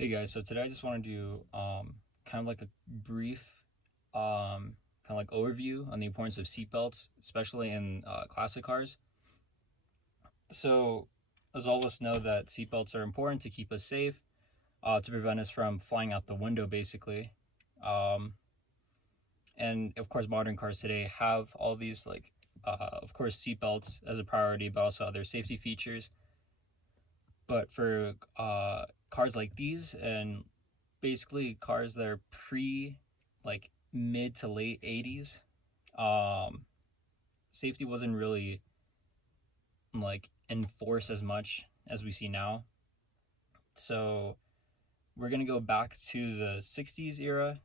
Hey guys, so today I just want to do kind of like a brief kind of like overview on the importance of seatbelts, especially in classic cars. So, as all of us know, that seatbelts are important to keep us safe, to prevent us from flying out the window, basically. Um, and of course, modern cars today have all these of course, seatbelts as a priority, but also other safety features. But for cars like these and basically cars that are like mid to late 80s, um safety wasn't really like enforced as much as we see now. So we're going to go back to the 60s era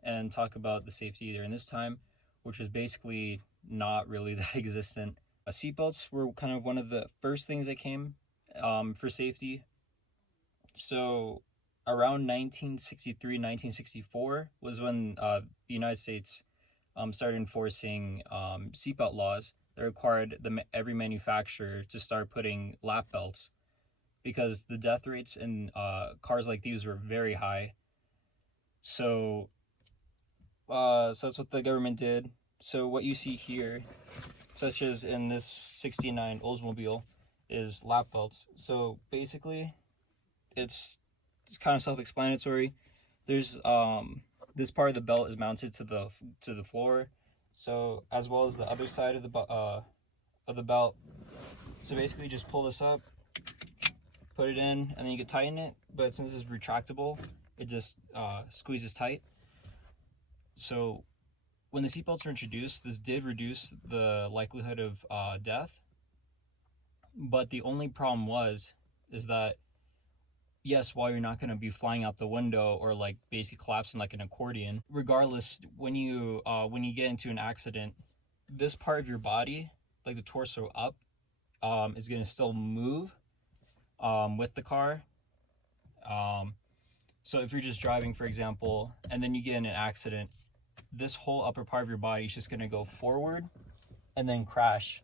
and talk about the safety during this time, which was basically not really that existent. Seatbelts were kind of one of the first things that came for safety. So around 1963, 1964 was when the United States started enforcing seatbelt laws that required every manufacturer to start putting lap belts, because the death rates in cars like these were very high. So, so that's what the government did. So what you see here, such as in this '69 Oldsmobile, is lap belts. So basically, it's kind of self-explanatory. There's this part of the belt is mounted to the floor, so as well as the other side of the belt. So basically, just pull this up, put it in, and then you can tighten it. But since it's retractable, it just squeezes tight. So when the seatbelts were introduced, this did reduce the likelihood of death. But the only problem is that, yes, while you're not going to be flying out the window or like basically collapsing like an accordion, regardless, when you get into an accident, this part of your body, like the torso up, is going to still move with the car. So if you're just driving, for example, and then you get in an accident, this whole upper part of your body is just going to go forward and then crash,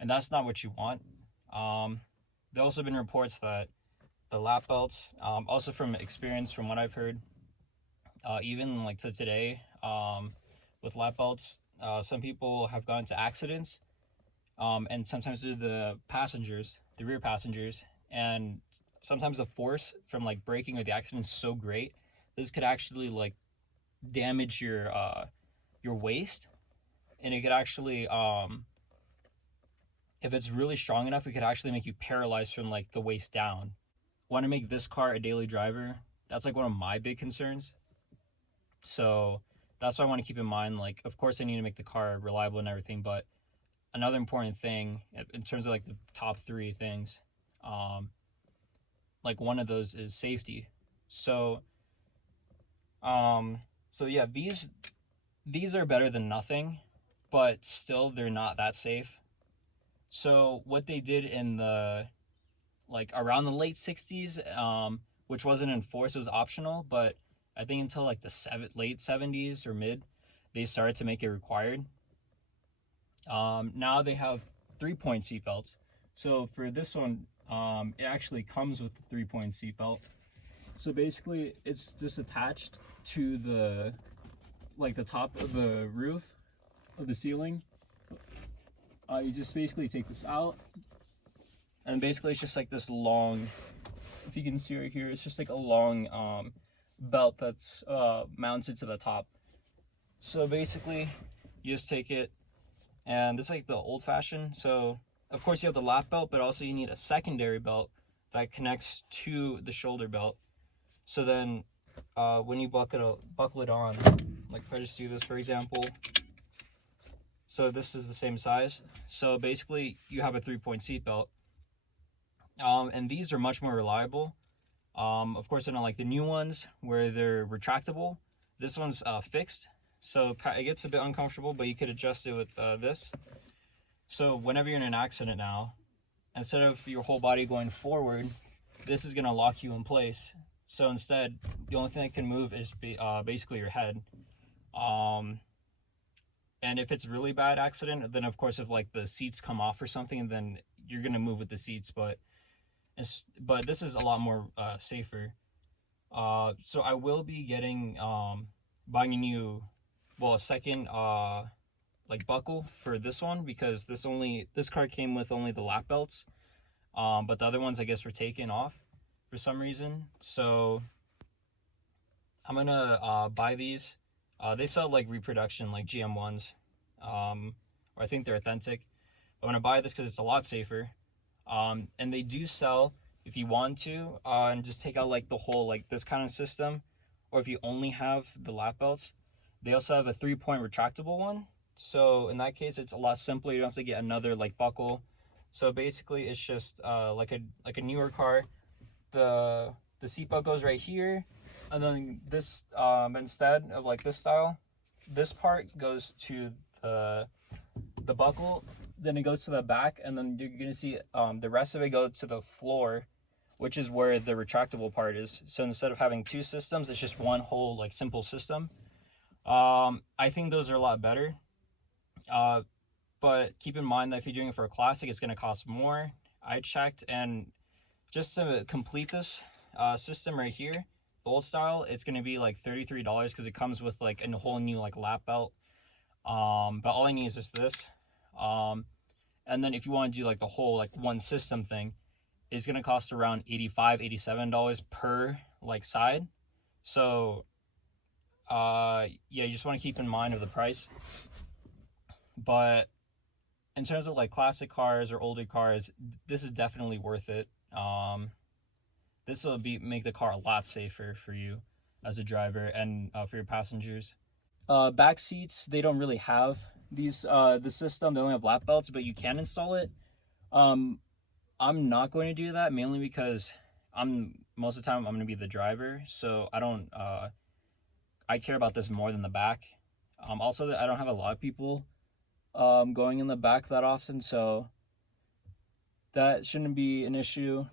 and that's not what you want. There also been reports that the lap belts, also from experience, from what I've heard, even like to today, with lap belts, some people have gotten into accidents, and sometimes they're the rear passengers, and sometimes the force from like braking or the accident is so great, this could actually like damage your waist, and it could actually, if it's really strong enough, it could actually make you paralyzed from like the waist down. Want to make this car a daily driver? That's like one of my big concerns. So that's what I want to keep in mind. Like, of course, I need to make the car reliable and everything, but another important thing in terms of like the top three things, like one of those is safety. So, so yeah, these are better than nothing, but still they're not that safe. So what they did in the like around the late 60s, which wasn't enforced, it was optional, but I think until like the late 70s or mid, they started to make it required. Now they have 3-point seatbelts. So for this one, it actually comes with the 3-point seatbelt. So basically, it's just attached to the top of the roof of the ceiling. You just basically take this out, and basically it's just like this long, if you can see right here, it's just like a long belt that's mounted to the top. So basically you just take it, and it's like the old-fashioned. So of course you have the lap belt, but also you need a secondary belt that connects to the shoulder belt. So then when you buckle it on, like if I just do this, for example, so this is the same size. So basically you have a 3-point seatbelt. And these are much more reliable. Of course, they're not like the new ones where they're retractable. This one's fixed, so it gets a bit uncomfortable, but you could adjust it with this. So whenever you're in an accident now, instead of your whole body going forward, this is gonna lock you in place. So instead, the only thing that can move is basically your head. And if it's a really bad accident, then of course if like the seats come off or something, then you're gonna move with the seats. But this is a lot more safer. So I will be getting buying a second like buckle for this one, because this car came with only the lap belts, but the other ones I guess were taken off for some reason. So I'm gonna buy these. They sell like reproduction, like GM ones, or I think they're authentic. I'm gonna buy this because it's a lot safer. And they do sell, if you want to, and just take out like the whole like this kind of system, or if you only have the lap belts, they also have a 3-point retractable one. So in that case, it's a lot simpler. You don't have to get another like buckle. So basically, it's just like a newer car. The seatbelt goes right here, and then this instead of like this style, this part goes to the buckle, then it goes to the back, and then you're gonna see the rest of it go to the floor, which is where the retractable part is. So instead of having two systems, it's just one whole like simple system. I think those are a lot better, but keep in mind that if you're doing it for a classic, it's gonna cost more. I checked, and just to complete this system right here, the old style, it's gonna be like $33 because it comes with like a whole new like lap belt. But all I need is just this. And then if you want to do like the whole like one system thing, it's gonna cost around $87 per like side. So yeah, you just want to keep in mind of the price. But in terms of like classic cars or older cars, this is definitely worth it. This will make the car a lot safer for you as a driver, and for your passengers. Back seats, they don't really have these the system. They only have lap belts, but you can install it. I'm not going to do that, mainly because most of the time I'm going to be the driver, so I don't I care about this more than the back. Also, I don't have a lot of people going in the back that often, so that shouldn't be an issue.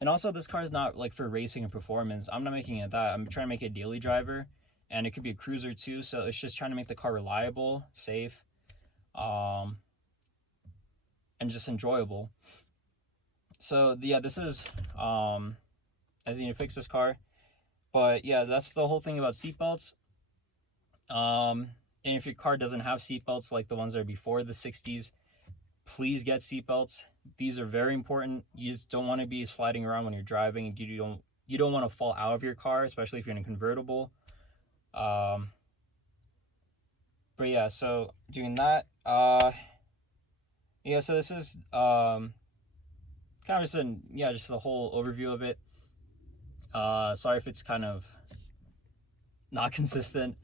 And also, this car is not like for racing and performance. I'm not making it that. I'm trying to make it a daily driver, and it could be a cruiser too. So it's just trying to make the car reliable, safe, and just enjoyable. So yeah, this is I just need to fix this car. But yeah, that's the whole thing about seatbelts. And if your car doesn't have seatbelts like the ones that are before the 60s, please get seatbelts. These are very important. You just don't want to be sliding around when you're driving. You don't want to fall out of your car, especially if you're in a convertible. But yeah, so doing that. Yeah, so this is kind of just a whole overview of it. Sorry if it's kind of not consistent,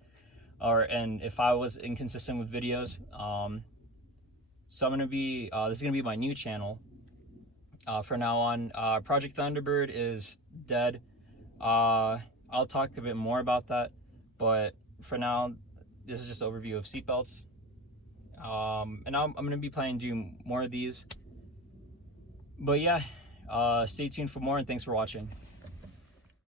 and if I was inconsistent with videos. So I'm gonna be this is gonna be my new channel for now on. Project Thunderbird is dead. I'll talk a bit more about that, but for now, this is just an overview of seatbelts. And I'm gonna be planning to do more of these. But yeah, stay tuned for more, and thanks for watching.